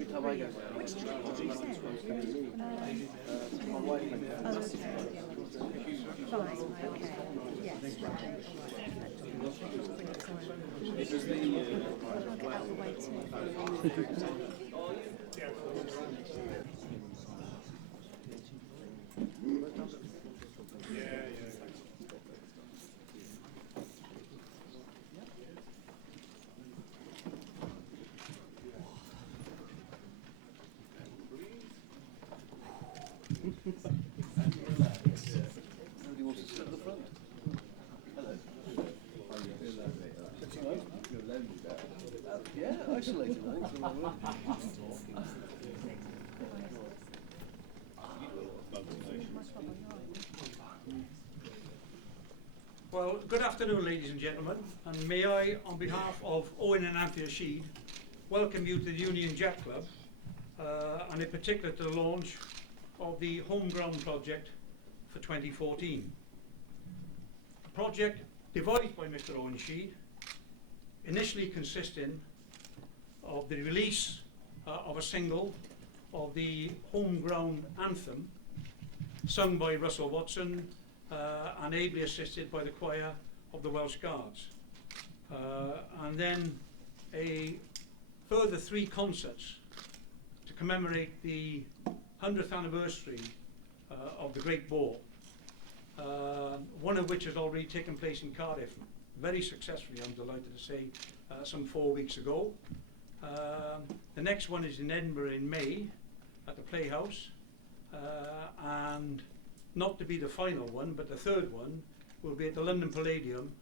every time I go there. Which trip did you send? My wife went there. Oh, okay. Fine, okay. Yes, lovely. I'll get out of the way too. Nobody wants to sit at the front. Hello. You're lonely there. Yeah, isolated. Well, good afternoon, ladies and gentlemen, and may I, on behalf of Owen and Anthea Sheed, welcome you to the Union Jack Club, and in particular to the launch of the Homegrown project for 2014. A project devised by Mr. Owen Sheed, initially consisting of the release of a single of the Homegrown anthem, sung by Russell Watson, and ably assisted by the choir of the Welsh Guards. And then a further 3 concerts to commemorate the 100th anniversary of the Great War, one of which has already taken place in Cardiff, very successfully, I'm delighted to say, some 4 weeks ago. The next one is in Edinburgh in May at the Playhouse, and not to be the final one, but the third one will be at the London Palladium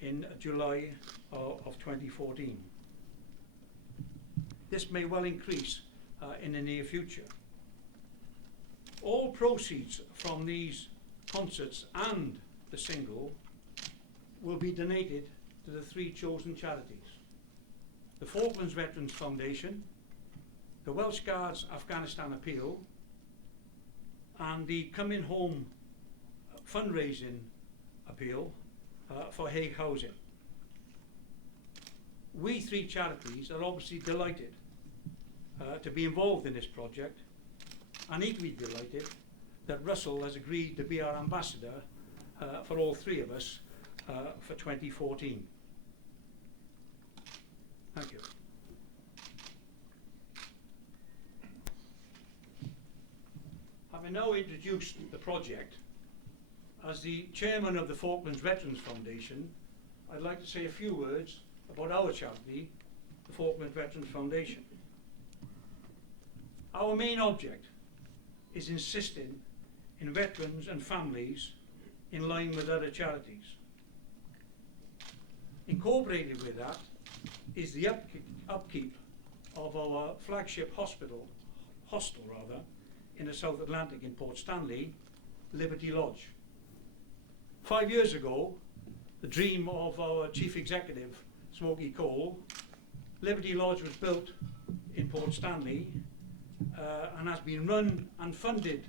in July of 2014. This may well increase in the near future. All proceeds from these concerts and the single will be donated to the 3 chosen charities: the Falklands Veterans Foundation, the Welsh Guards Afghanistan Appeal, and the Coming Home fundraising appeal for Hague Housing. We 3 charities are obviously delighted to be involved in this project, and equally delighted that Russell has agreed to be our ambassador for all 3 of us for 2014. Thank you. Having now introduced the project, as the chairman of the Falklands Veterans Foundation, I'd like to say a few words about our charity, the Falklands Veterans Foundation. Our main object is insisting in veterans and families in line with other charities. Incorporated with that is the upkeep of our flagship hostel in the South Atlantic in Port Stanley, Liberty Lodge. 5 years ago, the dream of our chief executive, Smokey Cole, Liberty Lodge was built in Port Stanley and has been run and funded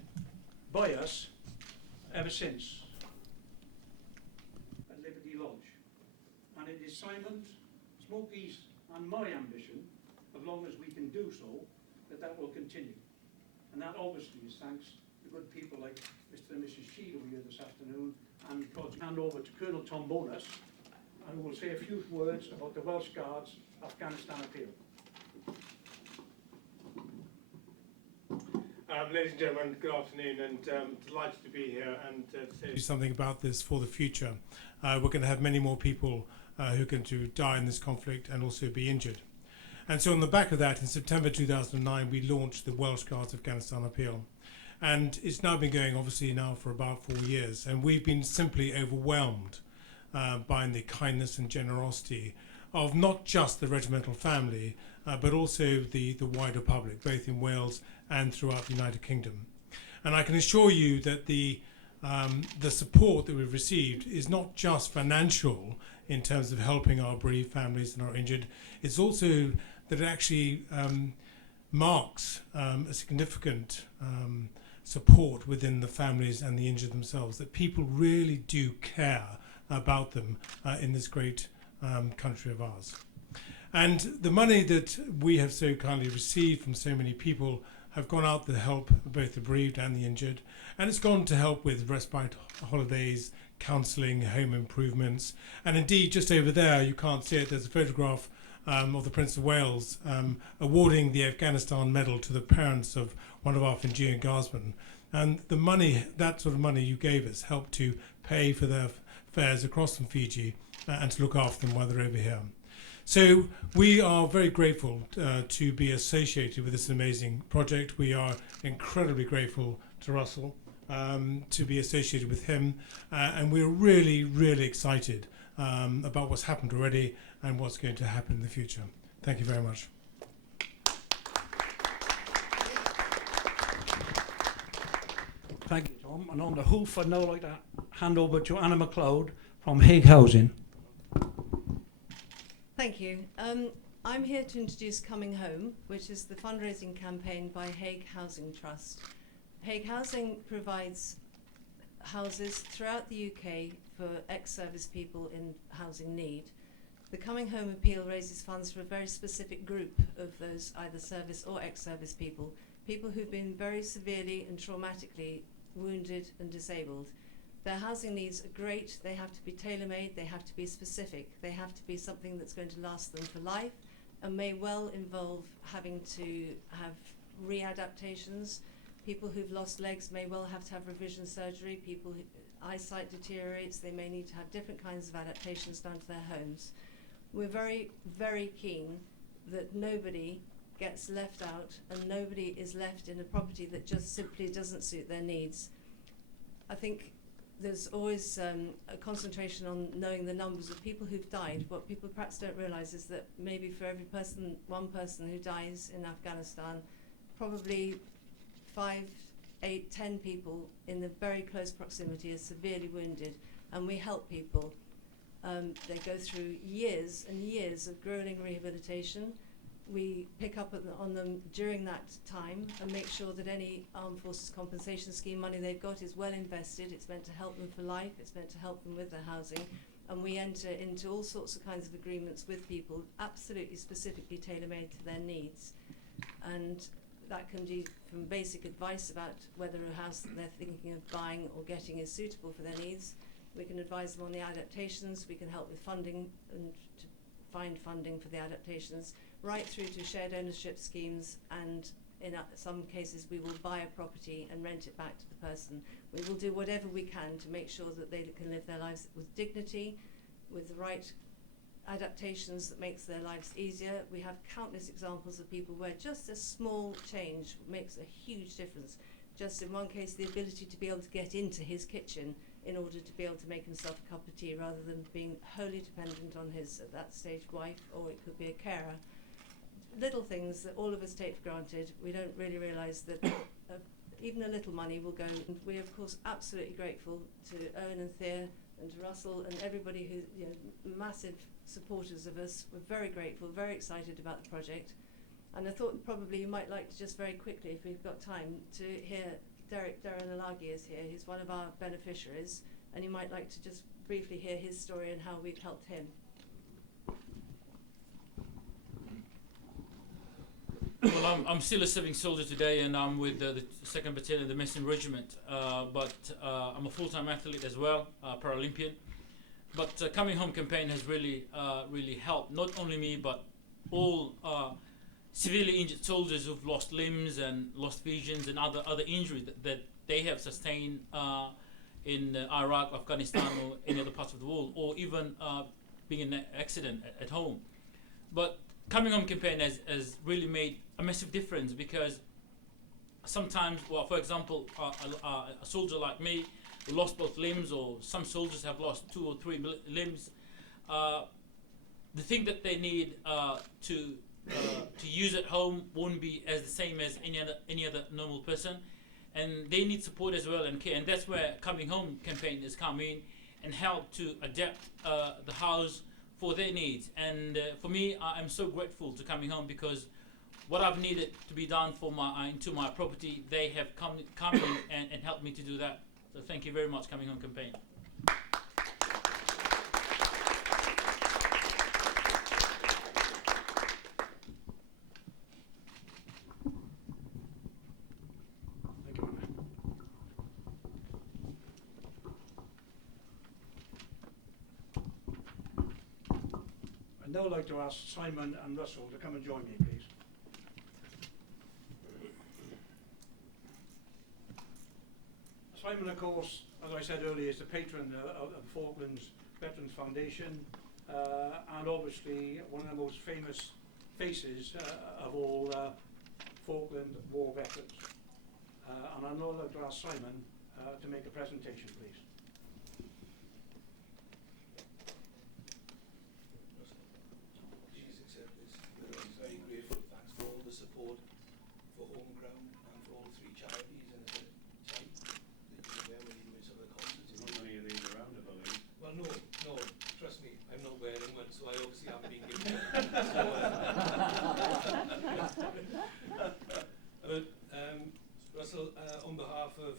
by us ever since at Liberty Lodge. And it is Simon's, Smokey's and my ambition, as long as we can do so, that will continue. And that obviously is thanks to good people like Mr. and Mrs. Sheed over here this afternoon, and hand over to Colonel Tom Bonus, and who will say a few words about the Welsh Guards Afghanistan Appeal. Ladies and gentlemen, good afternoon, and delighted to be here and to say something about this for the future. We're going to have many more people who are going to die in this conflict and also be injured. And so on the back of that, in September 2009, we launched the Welsh Guards Afghanistan Appeal. And it's now been going, obviously, now for about 4 years. And we've been simply overwhelmed by the kindness and generosity of not just the regimental family, but also the wider public, both in Wales and throughout the United Kingdom. And I can assure you that the support that we've received is not just financial in terms of helping our bereaved families and our injured. It's also that it actually marks a significant support within the families and the injured themselves, that people really do care about them in this great country of ours. And the money that we have so kindly received from so many people have gone out to help both the bereaved and the injured. And it's gone to help with respite holidays, counselling, home improvements. And indeed, just over there, you can't see it, there's a photograph of the Prince of Wales awarding the Afghanistan medal to the parents of one of our Fijian guardsmen. And the money, that sort of money you gave us, helped to pay for their fares across from Fiji and to look after them while they're over here. So we are very grateful to be associated with this amazing project. We are incredibly grateful to Russell to be associated with him, and we're really, really excited about what's happened already and what's going to happen in the future. Thank you very much. Thank you, Tom. And on the hoof, I'd now like to hand over to Anna MacLeod from Hague Housing. Thank you. I'm here to introduce Coming Home, which is the fundraising campaign by Hague Housing Trust. Hague Housing provides houses throughout the UK for ex-service people in housing need. The Coming Home appeal raises funds for a very specific group of those either service or ex-service people, people who've been very severely and traumatically wounded and disabled. Their housing needs are great. They have to be tailor-made, they have to be specific, they have to be something that's going to last them for life and may well involve having to have readaptations. People who've lost legs may well have to have revision surgery. People whose eyesight deteriorates, they may need to have different kinds of adaptations done to their homes. We're very, very keen that nobody gets left out and nobody is left in a property that just simply doesn't suit their needs. I think there's always a concentration on knowing the numbers of people who've died. What people perhaps don't realise is that maybe for every person, one person who dies in Afghanistan, probably 5, 8, 10 people in the very close proximity are severely wounded, and we help people. They go through years and years of grueling rehabilitation. We pick up on them during that time and make sure that any Armed Forces Compensation Scheme money they've got is well invested. It's meant to help them for life, it's meant to help them with their housing, and we enter into all sorts of kinds of agreements with people absolutely specifically tailor-made to their needs. And that can be from basic advice about whether a house that they're thinking of buying or getting is suitable for their needs. We can advise them on the adaptations, we can help with funding and to find funding for the adaptations, right through to shared ownership schemes, and in some cases we will buy a property and rent it back to the person. We will do whatever we can to make sure that they can live their lives with dignity, with the right adaptations that makes their lives easier. We have countless examples of people where just a small change makes a huge difference. Just in one case, the ability to be able to get into his kitchen in order to be able to make himself a cup of tea rather than being wholly dependent on his, at that stage, wife, or it could be a carer. Little things that all of us take for granted. We don't really realise that even a little money will go. And we're of course absolutely grateful to Owen and Thea and to Russell and everybody who, you know, massive supporters of us. We're very grateful, very excited about the project. And I thought probably you might like to just very quickly, if we've got time, to hear Darren Alagi is here. He's one of our beneficiaries, and you might like to just briefly hear his story and how we've helped him. Well, I'm still a serving soldier today, and I'm with the 2nd Battalion, the Messing Regiment. But I'm a full-time athlete as well, Paralympian. But Coming Home campaign has really helped not only me, but all severely injured soldiers who've lost limbs and lost visions and other injuries that they have sustained in Iraq, Afghanistan, or any other parts of the world, or even being in an accident at home. But Coming Home campaign has really made a massive difference, because sometimes, well, for example, a soldier like me who lost both limbs, or some soldiers have lost 2 or 3 limbs, the thing that they need to use at home won't be as the same as any other normal person, and they need support as well and care. And that's where Coming Home campaign has come in and helped to adapt the house for their needs. And for me, I'm so grateful to Coming Home, because what I've needed to be done for into my property, they have come in and helped me to do that. So thank you very much, Coming Home campaign. I'd now like to ask Simon and Russell to come and join me, please. Simon, of course, as I said earlier, is the patron of the Falklands Veterans Foundation, and obviously one of the most famous faces of all Falkland War veterans. And I'd now like to ask Simon to make a presentation, please. Please accept this. I'm very grateful. Thanks for all the support for Homeground and for all three charities, and as a charity that you wear when you do some of the concerts. Not many of these around, I believe. Well, no, trust me, I'm not wearing one, so I obviously haven't been given one. But Russell, on behalf of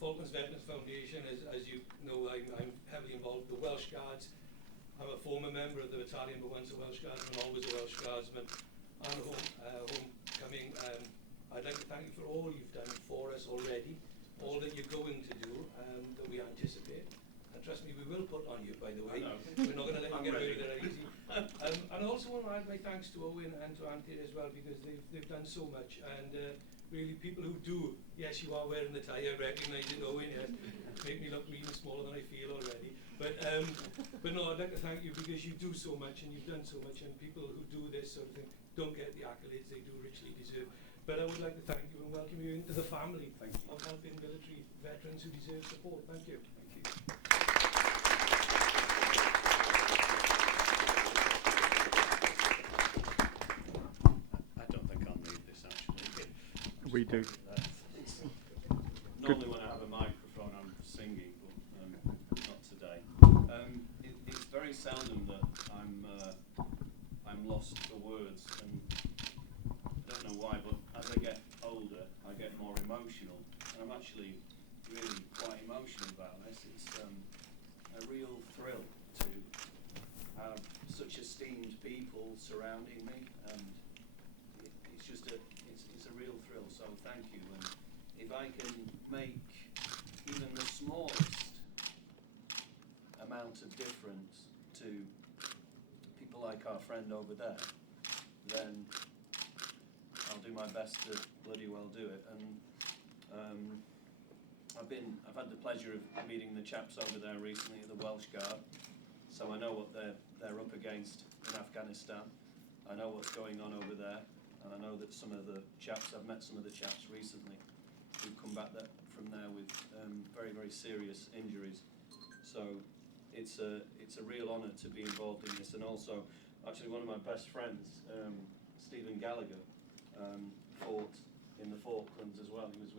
Falklands Veterans Foundation, as you know, I'm heavily involved with the Welsh Guards. I'm a former member of the battalion, but once a Welsh Guardsman, always a Welsh Guardsman. And homecoming, I'd like to thank you for all you've done for us already, all that you're going to do, that we anticipate. And trust me, we will put on you, by the way. We're not going to let you get away with it easy. And I also want to add my thanks to Owen and to Auntie as well, because they've done so much. And really, people who do, yes, you are wearing the tie, I recognise it, Owen, yes, make me look even smaller than I feel already. But no, I'd like to thank you because you do so much and you've done so much, and people who do this sort of thing don't get the accolades they do richly deserve. But I would like to thank you and welcome you into the family of helping military veterans who deserve support. Thank you. Thank you. I don't think I'll need this actually. We do. Normally when I have a microphone I'm singing, but not today. It's very seldom that I'm lost for words, and I don't know why, but as I get older I get more emotional, and I'm actually really quite emotional about this. It's a real thrill to have such esteemed people surrounding me, and it's just it's a real thrill, so thank you. And if I can make even the smallest amount of difference to people like our friend over there, then I'll do my best to bloody well do it. And I've had the pleasure of meeting the chaps over there recently at the Welsh Guard, so I know what they're up against in Afghanistan. I know what's going on over there, and I know that some of the chaps, I've met some of the chaps recently who've come back from there with very, very serious injuries. So it's a real honour to be involved in this. And also, actually, one of my best friends, Stephen Gallagher, fought in the Falklands as well. He was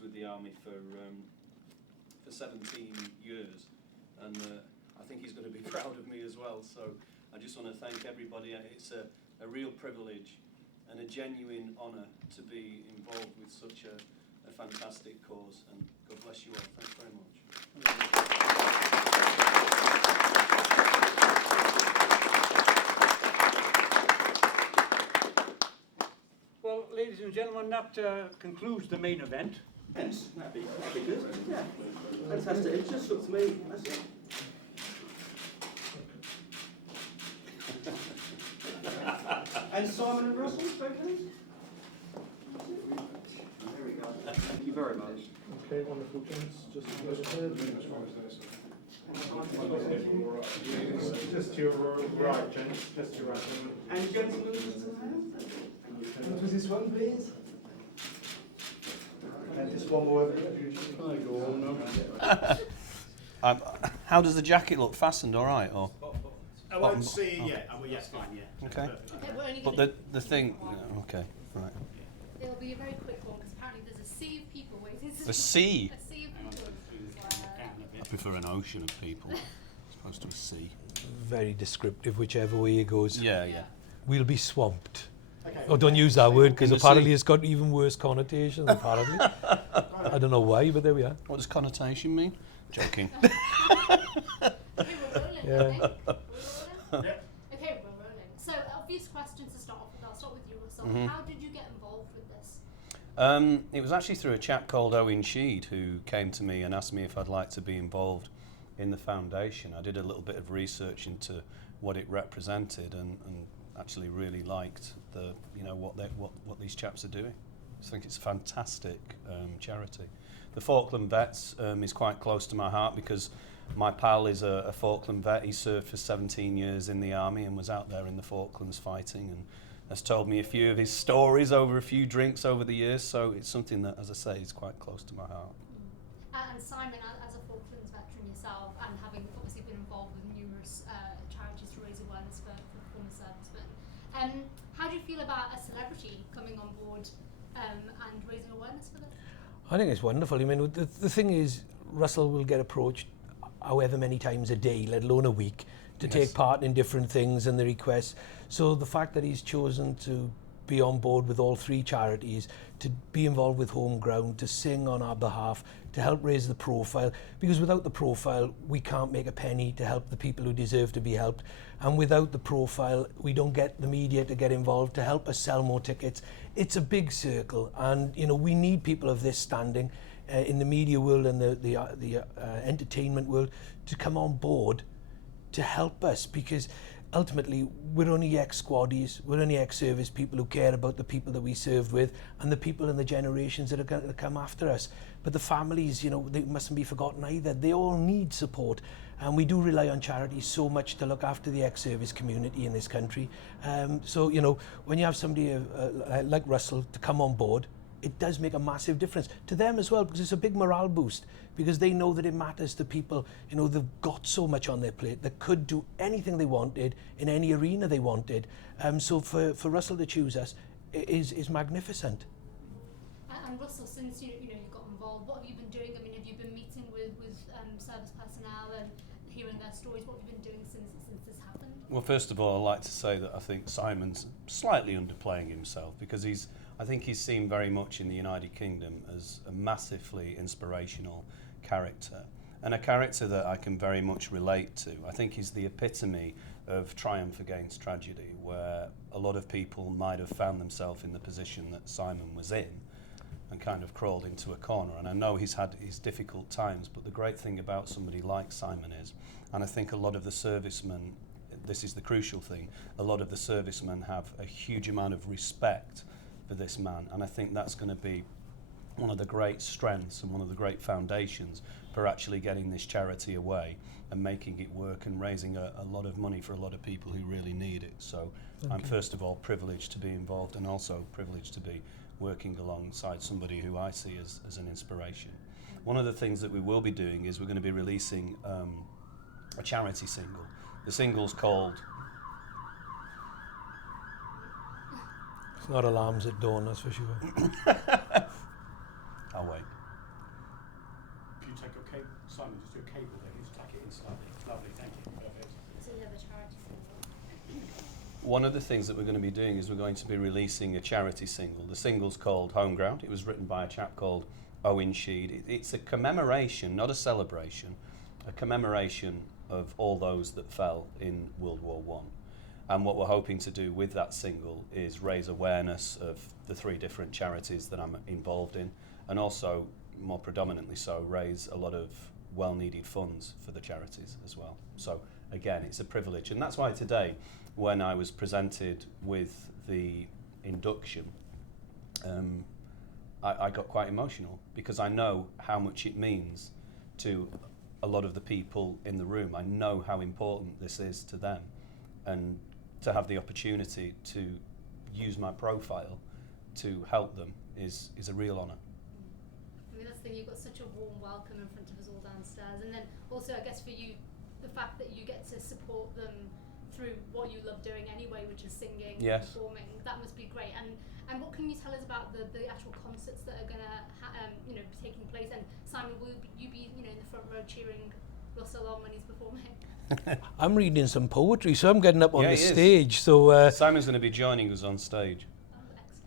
with the army for 17 years, and I think he's going to be proud of me as well. So I just want to thank everybody. It's a real privilege and a genuine honour to be involved with such a fantastic cause, and God bless you all. Thanks very much. Well, ladies and gentlemen, that concludes the main event. Yes, that'd be good. Yeah, fantastic. It just looks to me. That's it. And Simon and Russell, okay? There we go. Thank you very much. Okay, wonderful, gents. Just to go ahead. Just to your right, gents. Just to your right. And gentlemen, what was this one, please? And just one more. Can I go on now? How does the jacket look? Fastened all right, or? I won't see it yet. Oh, well, yes, fine, yeah. Okay. We're only But gonna, the thing, no, okay, right. it'll be a very quick one because apparently there's a sea of people waiting. A sea? A sea of people. I prefer an ocean of people, as opposed to a sea. Very descriptive, whichever way it goes. Yeah, yeah. We'll be swamped. Okay. Oh, don't use that word because In the apparently sea. it's got even worse connotations. Apparently, I don't know why, but there we are. What does connotation mean? Joking. Okay, we're rolling. Yeah. Okay, we're rolling. Okay, we're rolling. So, obvious questions to start off with. I'll start with you, Russell. Mhm. How did you get involved with this? It was actually through a chap called Owen Sheed who came to me and asked me if I'd like to be involved in the foundation. I did a little bit of research into what it represented, and actually really liked the what these chaps are doing. I think it's a fantastic charity. The Falkland Vets is quite close to my heart because my pal is a Falkland vet. He served for 17 years in the army and was out there in the Falklands fighting, and has told me a few of his stories over a few drinks over the years. So it's something that, as I say, is quite close to my heart. And Simon, as a Falklands veteran yourself, and having obviously been involved with numerous charities to raise awareness for former servicemen, how do you feel about a celebrity coming on board and raising awareness for them? I think it's wonderful. I mean, the thing is, Russell will get approached however many times a day, let alone a week, to take part in different things and the requests. So the fact that he's chosen to be on board with all three charities, to be involved with Home Ground, to sing on our behalf, to help raise the profile, because without the profile we can't make a penny to help the people who deserve to be helped, and without the profile we don't get the media to get involved to help us sell more tickets. It's a big circle, and you know, we need people of this standing in the media world and the entertainment world to come on board to help us, because ultimately we're only ex-squaddies, we're only ex-service people who care about the people that we served with and the people and the generations that are going to come after us. But the families, you know, they mustn't be forgotten either. They all need support, and we do rely on charities so much to look after the ex-service community in this country. So, you know, when you have somebody like Russell to come on board, it does make a massive difference to them as well, because it's a big morale boost, because they know that it matters to people. You know, they've got so much on their plate that could do anything they wanted in any arena they wanted. So for Russell to choose us is magnificent. And Russell, since you got involved, what have you been doing? I mean, have you been meeting with service personnel and hearing their stories? What have you been doing since this happened? Well, first of all, I'd like to say that I think Simon's slightly underplaying himself, because I think he's seen very much in the United Kingdom as a massively inspirational character, and a character that I can very much relate to. I think he's the epitome of triumph against tragedy, where a lot of people might have found themselves in the position that Simon was in and kind of crawled into a corner. And I know he's had his difficult times, but the great thing about somebody like Simon is, and I think a lot of the servicemen, this is the crucial thing, a lot of the servicemen have a huge amount of respect for this man, and I think that's going to be one of the great strengths and one of the great foundations for actually getting this charity away and making it work and raising a lot of money for a lot of people who really need it. So I'm first of all privileged to be involved, and also privileged to be working alongside somebody who I see as an inspiration. One of the things that we will be doing is we're going to be releasing a charity single. The single's called It's not alarms at dawn, that's for sure. I'll wait. If you take your cable, Simon, just your cable there, you just tuck it in slightly. Lovely, thank you. Perfect. So you have a charity single. One of the things that we're going to be doing is we're going to be releasing a charity single. The single's called Home Ground. It was written by a chap called Owen Sheed. It's a commemoration, not a celebration, a commemoration of all those that fell in World War I. And what we're hoping to do with that single is raise awareness of the three different charities that I'm involved in, and also, more predominantly so, raise a lot of well-needed funds for the charities as well. So again, it's a privilege, and that's why today, when I was presented with the induction, I got quite emotional, because I know how much it means to a lot of the people in the room. I know how important this is to them, and to have the opportunity to use my profile to help them is a real honour. I mean, that's the thing, you've got such a warm welcome in front of us all downstairs, and then also I guess for you, the fact that you get to support them through what you love doing anyway, which is singing, yes, performing, that must be great. And what can you tell us about the actual concerts that are going to be taking place? And Simon, will you be in the front row cheering Russell on when he's performing? I'm reading some poetry, so I'm getting up on the he is. stage. So Simon's going to be joining us on stage.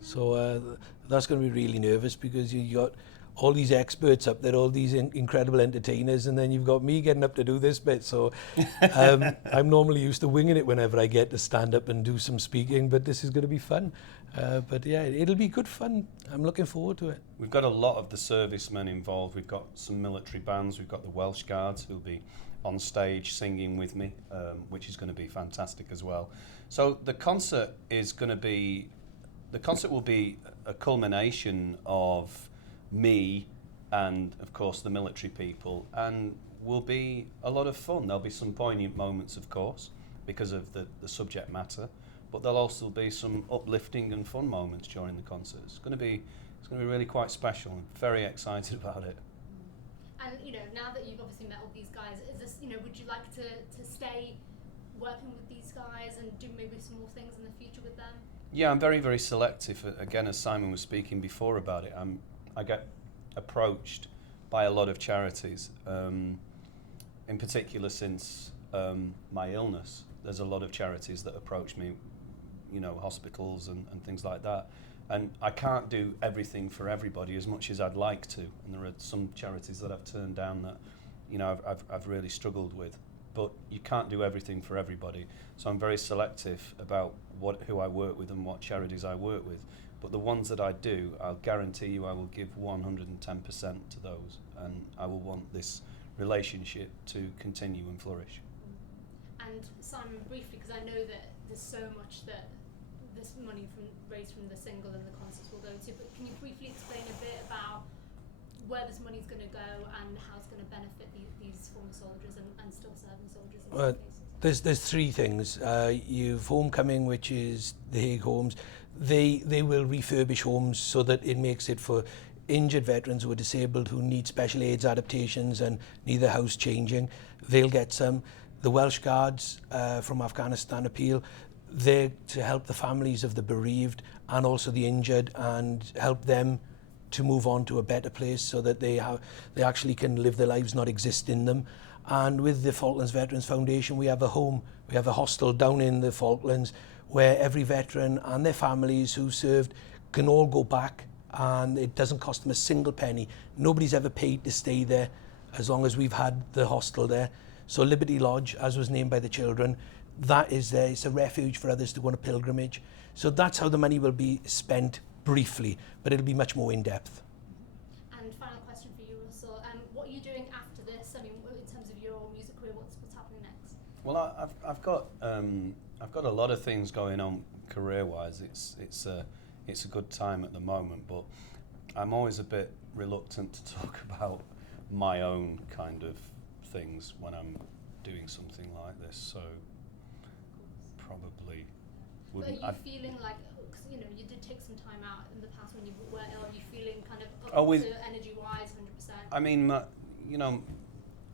That's going to be really nervous, because you got all these experts up there, all these incredible entertainers, and then you've got me getting up to do this bit. So I'm normally used to winging it whenever I get to stand up and do some speaking, but this is going to be fun. But yeah, it'll be good fun. I'm looking forward to it. We've got a lot of the servicemen involved. We've got some military bands. We've got the Welsh Guards who'll be on stage singing with me, which is going to be fantastic as well. So the concert will be a culmination of me and, of course, the military people, and will be a lot of fun. There'll be some poignant moments, of course, because of the subject matter, but there'll also be some uplifting and fun moments during the concert. It's going to be really quite special. I'm very excited about it. And now that you've obviously met all these guys, is this would you like to stay working with these guys and do maybe some more things in the future with them? Yeah, I'm very, very selective. Again, as Simon was speaking before about it, I get approached by a lot of charities. In particular, since my illness, there's a lot of charities that approach me, hospitals and things like that. And I can't do everything for everybody as much as I'd like to. And there are some charities that I've turned down that, I've really struggled with. But you can't do everything for everybody. So I'm very selective about who I work with and what charities I work with. But the ones that I do, I'll guarantee you I will give 110% to those. And I will want this relationship to continue and flourish. And Simon, briefly, because I know that there's so much that this money raised from the single and the concerts will go to, but can you briefly explain a bit about where this money's going to go and how it's going to benefit these former soldiers and still serving soldiers in some cases? There's three things. You've Homecoming, which is the Hague homes. They will refurbish homes so that it makes it for injured veterans who are disabled, who need special aids adaptations and need their house changing. They'll get some. The Welsh Guards from Afghanistan appeal, they're to help the families of the bereaved and also the injured and help them to move on to a better place so that they actually can live their lives, not exist in them. And with the Falklands Veterans Foundation, we have a home, we have a hostel down in the Falklands where every veteran and their families who served can all go back, and it doesn't cost them a single penny. Nobody's ever paid to stay there as long as we've had the hostel there. So Liberty Lodge, as was named by the children, that is there. It's a refuge for others to go on a pilgrimage. So that's how the money will be spent briefly, but it'll be much more in depth. And final question for you, Russell. What are you doing after this? I mean, in terms of your music career, what's happening next? Well, I've got a lot of things going on career-wise. It's a good time at the moment, but I'm always a bit reluctant to talk about my own kind of things when I'm doing something like this. So probably wouldn't. But are you feeling like, because you did take some time out in the past when you were ill, are you feeling kind of up to energy-wise 100%? I mean,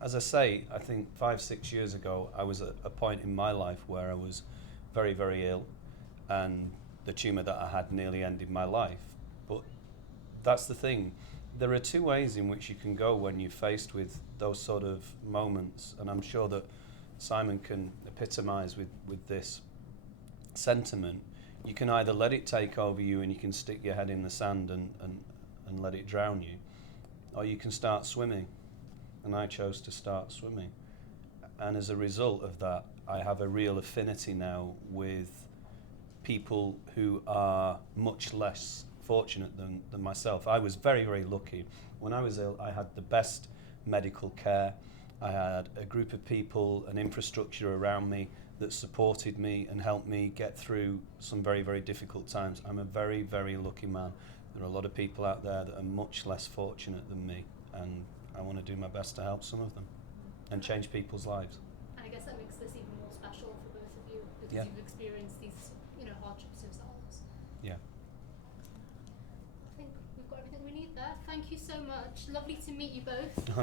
as I say, I think 5-6 years ago, I was at a point in my life where I was very, very ill, and the tumour that I had nearly ended my life. But that's the thing. There are two ways in which you can go when you're faced with those sort of moments, and I'm sure that Simon can epitomise with this sentiment. You can either let it take over you and you can stick your head in the sand and let it drown you, or you can start swimming. And I chose to start swimming. And as a result of that, I have a real affinity now with people who are much less fortunate than myself. I was very, very lucky. When I was ill, I had the best medical care. I had a group of people, an infrastructure around me that supported me and helped me get through some very, very difficult times. I'm a very, very lucky man. There are a lot of people out there that are much less fortunate than me, and I want to do my best to help some of them and change people's lives. And I guess that makes this even more special for both of you because you've experienced these, hardships yourselves. Yeah. I think we've got everything we need there. Thank you so much. Lovely to meet you both.